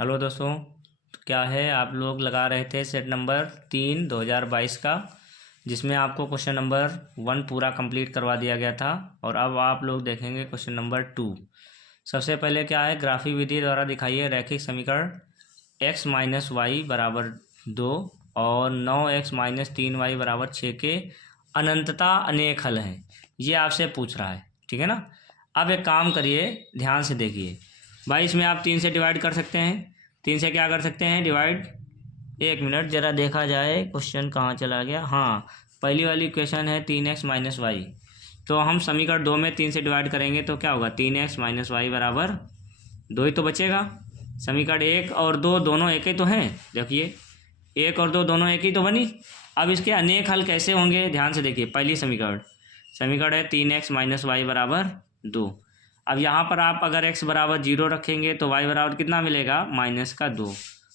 Hello दोस्तों, तो क्या है आप लोग लगा रहे थे सेट नंबर 3 2022 का, जिसमें आपको क्वेश्चन नंबर 1 पूरा कंप्लीट करवा दिया गया था। और अब आप लोग देखेंगे क्वेश्चन नंबर 2। सबसे पहले क्या है, ग्राफिक विधि द्वारा दिखाइए रैखिक समीकरण x माइनस वाई बराबर 2 और 9x माइनस 3y बराबर 6 के अनंतता अनेक हल हैं। ये आपसे पूछ रहा है, ठीक है ना। अब एक काम करिए, ध्यान से देखिए भाई, इसमें आप 3 से डिवाइड कर सकते हैं। 3 से क्या कर सकते हैं, डिवाइड। एक मिनट ज़रा देखा जाए क्वेश्चन कहाँ चला गया। हाँ, पहली वाली क्वेश्चन है 3x माइनस वाई, तो हम समीकरण 2 में 3 से डिवाइड करेंगे तो क्या होगा, 3x माइनस वाई बराबर 2 ही तो बचेगा। समीकरण 1 और 2 दोनों एक ही तो हैं, देखिए 1 और 2 दोनों एक ही तो बनी। अब इसके अनेक हल कैसे होंगे, ध्यान से देखिए। पहली समीकरण है 3x माइनस वाई बराबर 2। अब यहाँ पर आप अगर x बराबर 0 रखेंगे तो y बराबर कितना मिलेगा, माइनस का 2।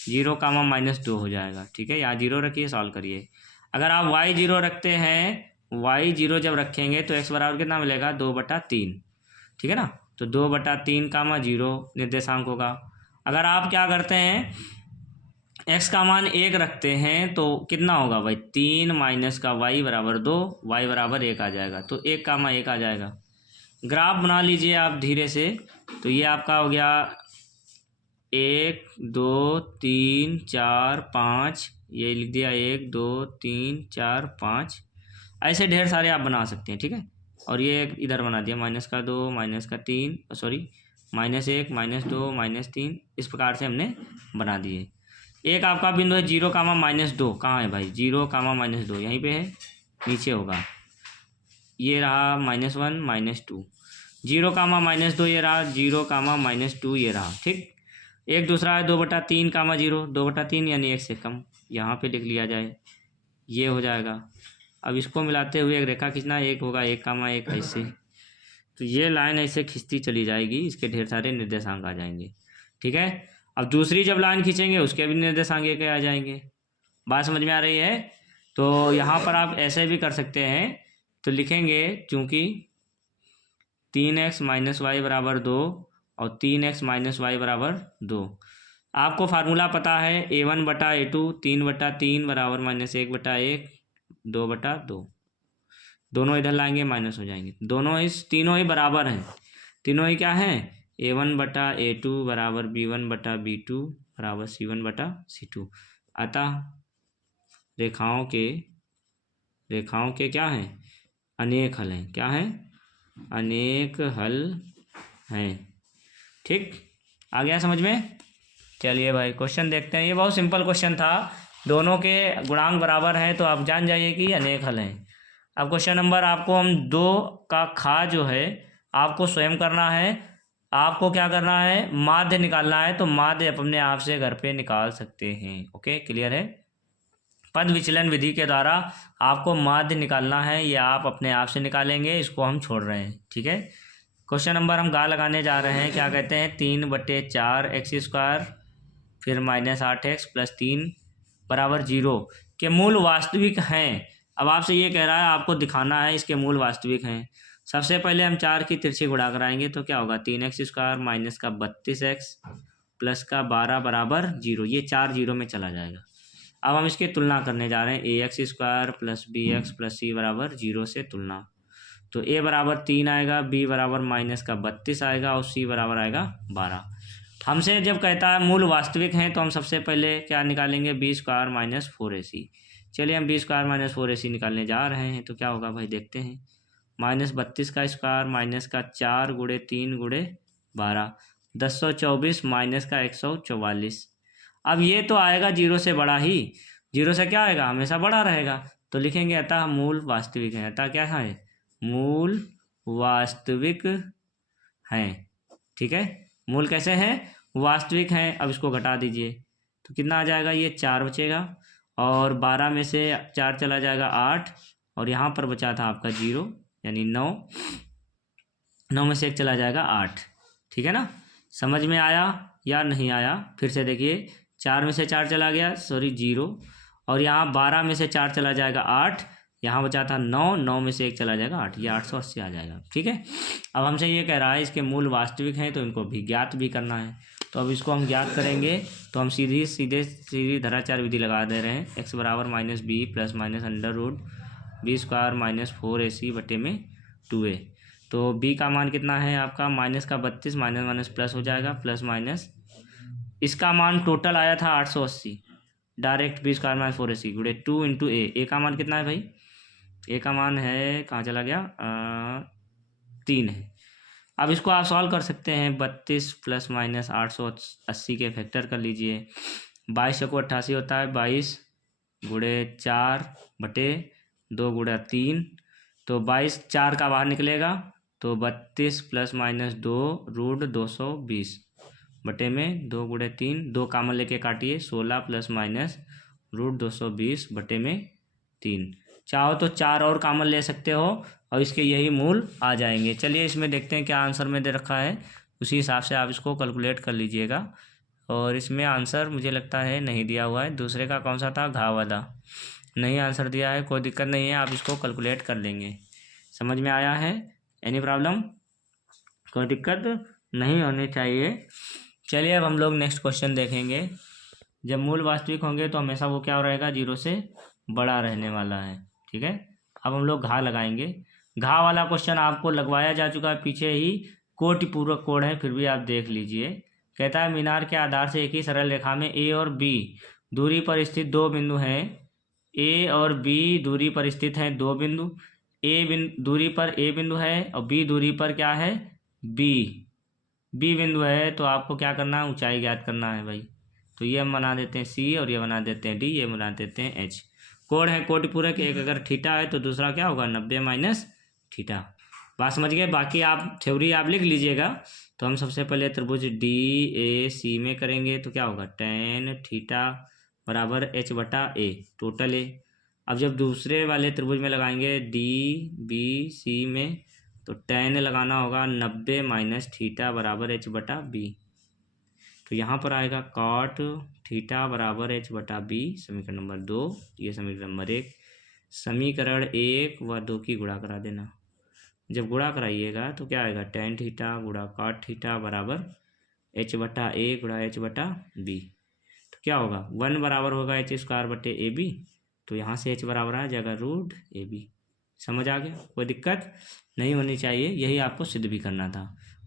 0 कामा माइनस 2 हो जाएगा, ठीक है। यहाँ 0 रखिए, सॉल्व करिए। अगर आप y 0 रखते हैं, y 0 जब रखेंगे तो x बराबर कितना मिलेगा, 2/3, ठीक है ना। तो 2/3 कामा 0 निर्देशांक होगा। अगर आप क्या करते हैं, x का मान 1 रखते हैं तो कितना होगा भाई, 3 माइनस का y बराबर 2, y बराबर 1 आ जाएगा। तो 1 कामा 1 आ जाएगा। ग्राफ बना लीजिए आप धीरे से। तो ये आपका हो गया 1 2 3 4 5, ये लिख दिया 1 2 3 4 5। ऐसे ढेर सारे आप बना सकते हैं, ठीक है। और ये इधर बना दिया माइनस का 2 माइनस का 3, सॉरी माइनस 1 माइनस 2 माइनस 3। इस प्रकार से हमने बना दिए। एक आपका बिंदु है 0 कामा माइनस 2, कहाँ है भाई, 0 कामा माइनस 2 यहीं पे है, नीचे होगा। ये रहा -1 -2, 0 कामा -2 ये रहा, 0 कामा -2 ये रहा, ठीक। एक दूसरा है 2/3 कामा 0, 2/3 यानी 1 से कम, यहाँ पे लिख लिया जाए, ये हो जाएगा। अब इसको मिलाते हुए एक रेखा खींचना, एक होगा 1 कामा 1 ऐसे। तो ये लाइन ऐसे खिंचती चली जाएगी, इसके ढेर सारे निर्देशांक आ जाएंगे, ठीक है। अब दूसरी जब लाइन खींचेंगे उसके भी निर्देशांक एक आ जाएंगे। बात समझ में आ रही है। तो यहाँ पर आप ऐसे भी कर सकते हैं। तो लिखेंगे, चूँकि 3x माइनस वाई बराबर 2 और 3x माइनस वाई बराबर 2, आपको फार्मूला पता है a1/a2 3/3 बराबर -1/1 2/2। दोनों इधर लाएंगे, माइनस हो जाएंगे। तीनों ही बराबर हैं। तीनों ही क्या हैं, a1/a2 बराबर b1/b2 बराबर c1/c2। अतः रेखाओं के क्या हैं, अनेक हल हैं। क्या हैं, अनेक हल हैं, ठीक। आ गया समझ में। चलिए भाई क्वेश्चन देखते हैं। ये बहुत सिंपल क्वेश्चन था, दोनों के गुणांक बराबर हैं तो आप जान जाइए कि अनेक हल हैं। अब क्वेश्चन नंबर आपको हम 2 का खा जो है आपको स्वयं करना है। आपको क्या करना है, माध्य निकालना है। तो माध्य अपने आप से घर पे निकाल सकते हैं। ओके, क्लियर है। पद विचलन विधि के द्वारा आपको माध्य निकालना है, या आप अपने आप से निकालेंगे, इसको हम छोड़ रहे हैं, ठीक है। क्वेश्चन नंबर हम गा लगाने जा रहे हैं। क्या कहते हैं, 3/4 x² फिर -8x + 3 बराबर 0 के मूल वास्तविक हैं। अब आपसे ये कह रहा है, आपको दिखाना है इसके मूल वास्तविक हैं। सबसे पहले हम 4 की तिरछी गुणा कराएंगे तो क्या होगा, 3x² माइनस का 32x प्लस का 12 बराबर 0। ये 4 0 में चला जाएगा। अब हम इसकी तुलना करने जा रहे हैं, ax² + bx + c बराबर 0 से तुलना। तो a बराबर 3 आएगा, b बराबर -32 आएगा और c बराबर आएगा 12। हमसे जब कहता है मूल वास्तविक हैं तो हम सबसे पहले क्या निकालेंगे, b² - 4ac। चलिए हम b² - 4ac निकालने जा रहे हैं। तो क्या होगा भाई, देखते हैं। -32 का स्क्वायर माइनस का 4 × 3 × 12 1024 माइनस का 144। अब ये तो आएगा 0 से बड़ा ही, 0 से क्या आएगा, हमेशा बड़ा रहेगा। तो लिखेंगे अतः मूल वास्तविक है। अतः क्या है, मूल वास्तविक हैं, ठीक है। मूल कैसे हैं, वास्तविक हैं। अब इसको घटा दीजिए तो कितना आ जाएगा, ये 4 बचेगा और 12 में से 4 चला जाएगा 8, और यहाँ पर बचा था आपका 0 यानी 9 में से 1 चला जाएगा 8, ठीक है ना। समझ में आया या नहीं आया, फिर से देखिए। 4 में से 4 चला गया, सॉरी 0, और यहाँ 12 में से 4 चला जाएगा 8, यहाँ बचा था 9, 9 में से 1 चला जाएगा 8, ये 880 आ जाएगा। ठीक है, अब हमसे ये कह रहा है इसके मूल वास्तविक हैं तो इनको भी ज्ञात भी करना है। तो अब इसको हम ज्ञात करेंगे तो हम सीधी धराचार विधि लगा दे रहे हैं। x बराबर minus b plus minus under root b square minus 4ac बटे में 2a। तो b का मान कितना है आपका, माइनस का 32, माइनस माइनस प्लस हो जाएगा, प्लस माइनस इसका मान टोटल आया था 880, direct B square minus 4ac गुड़े 2 इंटू ए का मान कितना है भाई, ए का मान है कहाँ चला गया 3 है। अब इसको आप सॉल्व कर सकते हैं, 32 प्लस माइनस 880 के फैक्टर कर लीजिए। 22 को 88 होता है, 22 गुड़े 4 बटे 2 गुड़ा 3, तो 22 4 का बाहर निकलेगा तो 32 प्लस माइनस 2 रूट 220 बटे में 2 गुड़े 3, 2 कामन लेके काटिए, 16 प्लस माइनस रूट 220 बटे में 3। चाहो तो 4 और कामन ले सकते हो और इसके यही मूल आ जाएंगे। चलिए इसमें देखते हैं क्या आंसर में दे रखा है, उसी हिसाब से आप इसको कैलकुलेट कर लीजिएगा। और इसमें आंसर मुझे लगता है नहीं दिया हुआ है, दूसरे का कौन सा था, घा वाला नहीं आंसर दिया है, कोई दिक्कत नहीं है, आप इसको कैलकुलेट कर लेंगे। समझ में आया है, एनी प्रॉब्लम, कोई दिक्कत नहीं होनी चाहिए। चलिए अब हम लोग नेक्स्ट क्वेश्चन देखेंगे। जब मूल वास्तविक होंगे तो हमेशा वो क्या रहेगा, 0 से बड़ा रहने वाला है। ठीक है, अब हम लोग घा लगाएंगे। घा वाला क्वेश्चन आपको लगवाया जा चुका है पीछे ही, कोटि पूर्वक कोड है, फिर भी आप देख लीजिए। कहता है मीनार के आधार से एक ही सरल रेखा में ए और बी दूरी पर स्थित 2 बिंदु हैं। ए और बी दूरी पर स्थित हैं 2 बिंदु। दूरी पर ए बिंदु है और बी दूरी पर क्या है, बी बिंदु है। तो आपको क्या करना है, ऊंचाई ज्ञात करना है भाई। तो ये हम बना देते हैं सी और ये बना देते हैं डी, ये बना देते हैं एच। कोड है कोटि पूरक, एक अगर थीटा है तो दूसरा क्या होगा 90 माइनस थीटा। बात समझ गए, बाकी आप थ्योरी आप लिख लीजिएगा। तो हम सबसे पहले त्रिभुज डी ए सी में करेंगे तो क्या होगा, tan थीटा बराबर एच बटा ए टोटल ए। अब जब दूसरे वाले त्रिभुज में लगाएंगे डी बी सी में तो tan लगाना होगा 90 माइनस थीटा बराबर एच बटा बी। तो यहाँ पर आएगा कॉट थीटा बराबर एच बटा बी, समीकरण नंबर 2, ये समीकरण नंबर 1। समीकरण 1 व 2 की गुणा करा देना। जब गुणा कराइएगा तो क्या आएगा, tan थीटा गुणा कॉट थीटा बराबर एच बटा ए गुणा एच बटा बी। तो क्या होगा, 1 बराबर होगा एच स्क्वायर बटे ए बी, तो यहाँ से एच बराबर आ जाएगा रूट ए बी। समझ आ गया, कोई दिक्कत नहीं होनी चाहिए, यही आपको सिद्ध भी करना था।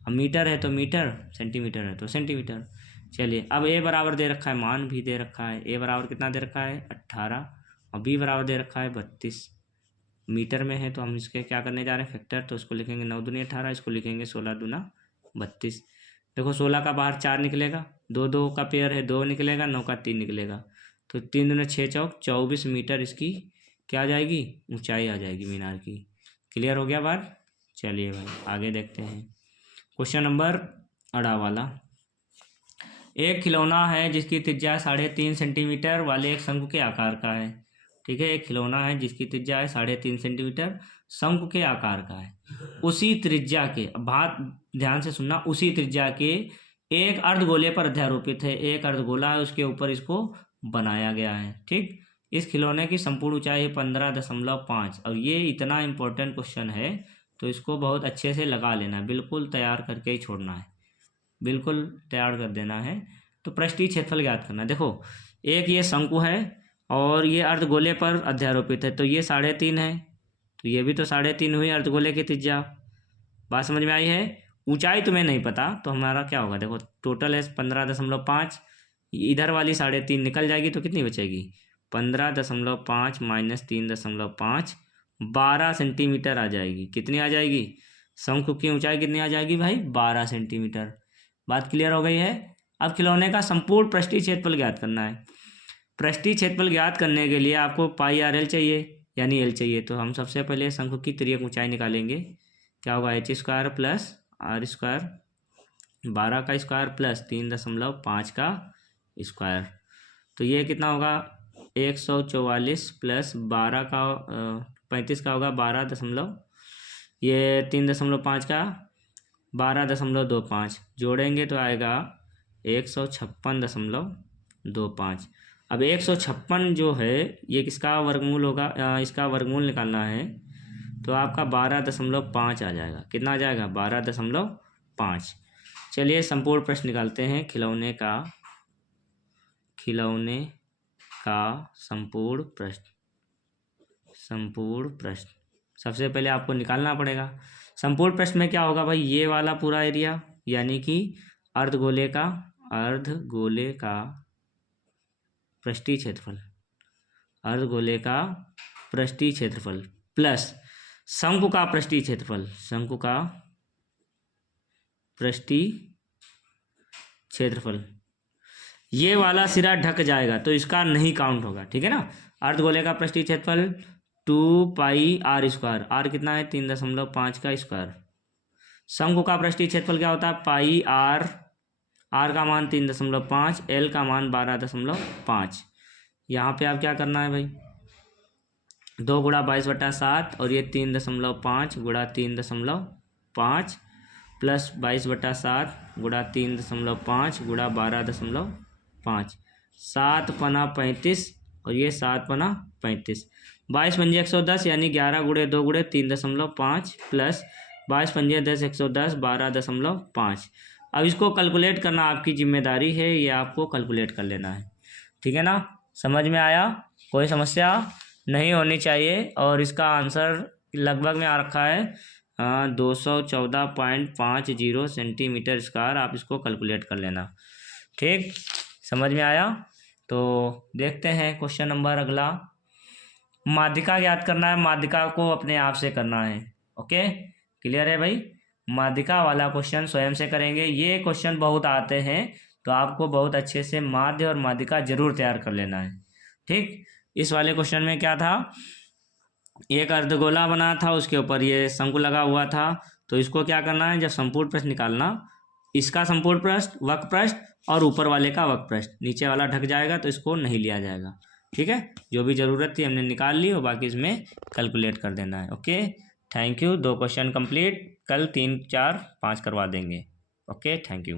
अब मीटर है तो मीटर, सेंटीमीटर है तो सेंटीमीटर। चलिए अब ए बराबर दे रखा है, मान भी दे रखा है। ए बराबर कितना दे रखा है 18 और बी बराबर दे रखा है 32। मीटर में है तो हम इसके क्या करने जा रहे हैं फैक्टर, तो इसको लिखेंगे 9 दूनी 18, इसको लिखेंगे 16 दूना 32। देखो 16 का बाहर 4 निकलेगा, 2 2 का पेयर है 2 निकलेगा, 9 का 3 निकलेगा, तो 3 दूना 6 चौक 24 मीटर इसकी क्या आ जाएगी, ऊंचाई आ जाएगी मीनार की। क्लियर हो गया बात। चलिए भाई आगे देखते हैं। क्वेश्चन नंबर 18 वाला, एक खिलौना है जिसकी त्रिज्या 3.5 सेंटीमीटर वाले एक शंकु के आकार का है। ठीक है, एक खिलौना है जिसकी त्रिज्या है 3.5 सेंटीमीटर, शंकु के आकार का है। उसी त्रिज्या के, बात ध्यान से सुनना, उसी त्रिज्या के एक अर्धगोले पर अध्यारोपित है। एक अर्धगोला है, उसके ऊपर इसको बनाया गया है। ठीक, इस खिलौने की संपूर्ण ऊंचाई है 15.5। और ये इतना इंपॉर्टेंट क्वेश्चन है तो इसको बहुत अच्छे से लगा लेना, बिल्कुल तैयार करके ही छोड़ना है, बिल्कुल तैयार कर देना है। तो पृष्ठीय क्षेत्रफल ज्ञात करना। देखो एक ये शंकु है और ये अर्धगोले पर अध्यारोपित है, तो ये 3.5 है, तो ये भी तो 3.5 हुई अर्धगोले की त्रिज्या। बात समझ में आई है। ऊंचाई तुम्हें नहीं पता तो हमारा क्या होगा, देखो टोटल है 15.5, इधर वाली 3.5 निकल जाएगी तो कितनी बचेगी, 15.5 माइनस 3.5, 12 सेंटीमीटर आ जाएगी। कितनी आ जाएगी, शंकु की ऊंचाई कितनी आ जाएगी भाई, 12 सेंटीमीटर। बात क्लियर हो गई है। अब खिलौने का संपूर्ण पृष्ठीय क्षेत्रफल ज्ञात करना है। पृष्ठीय क्षेत्रफल ज्ञात करने के लिए आपको पाई आर एल चाहिए, यानी एल चाहिए। तो हम सबसे पहले शंकु की तिर्यक ऊंचाई निकालेंगे। क्या होगा, h square plus r square, 12 का स्क्वायर प्लस 3.5 का स्क्वायर, तो ये कितना होगा 144 प्लस 12 का 35 का होगा 12 ये 3.5 का 12.25, जोड़ेंगे तो आएगा 156.25। अब 156 जो है ये किसका वर्गमूल होगा, इसका वर्गमूल निकालना है तो आपका 12.5 आ जाएगा। कितना आ जाएगा? 12.5। चलिए संपूर्ण प्रश्न निकालते हैं। खिलौने का संपूर्ण प्रश्न सबसे पहले आपको निकालना पड़ेगा। संपूर्ण प्रश्न में क्या होगा भाई, ये वाला पूरा एरिया यानी कि अर्धगोले का पृष्ठीय क्षेत्रफल प्लस शंकु का पृष्ठीय क्षेत्रफल ये वाला सिरा ढक जाएगा तो इसका नहीं काउंट होगा, ठीक है ना। अर्धगोले का पृष्ठीय क्षेत्रफल 2πr², आर कितना है 3.5 का स्क्वायर। शंकु का पृष्ठीय क्षेत्रफल क्या होता है πr, आर का मान 3.5, एल का मान 12.5। यहाँ पे आप क्या करना है भाई, 2 गुणा 22/7 और ये 3.5 गुणा 3.5 प्लस 22/7 गुणा 3.5 गुणा 12.5, 7×5 35 और ये 7×35, 22×5 110 यानी 11 गुणे 2 गुणे 3.5 प्लस 22×5 110 12.5। अब इसको कैलकुलेट करना आपकी जिम्मेदारी है, ये आपको कैलकुलेट कर लेना है, ठीक है ना। समझ में आया? कोई समस्या नहीं होनी चाहिए। और इसका आंसर लगभग में आ रखा है 214.50 सेंटीमीटर स्क्वायर। आप इसको कैलकुलेट कर लेना, ठीक। समझ में आया? तो देखते हैं क्वेश्चन नंबर अगला। माध्यिका ज्ञात करना है, माध्यिका को अपने आप से करना है। ओके, क्लियर है भाई? माध्यिका वाला क्वेश्चन स्वयं से करेंगे। ये क्वेश्चन बहुत आते हैं तो आपको बहुत अच्छे से माध्य और माध्यिका जरूर तैयार कर लेना है, ठीक। इस वाले क्वेश्चन में क्या था, एक अर्धगोला बना था, उसके ऊपर ये शंकु लगा हुआ था। तो इसको क्या करना है, जब संपूर्ण प्रश्न निकालना, इसका संपूर्ण प्रश्न वक्र प्रश्न और ऊपर वाले का वक्र प्रश्न, नीचे वाला ढक जाएगा तो इसको नहीं लिया जाएगा, ठीक है। जो भी ज़रूरत थी हमने निकाल ली और बाकी इसमें कैलकुलेट कर देना है। Okay, thank you. 2 question complete, कल 3, 4, 5 करवा देंगे। Okay, thank you.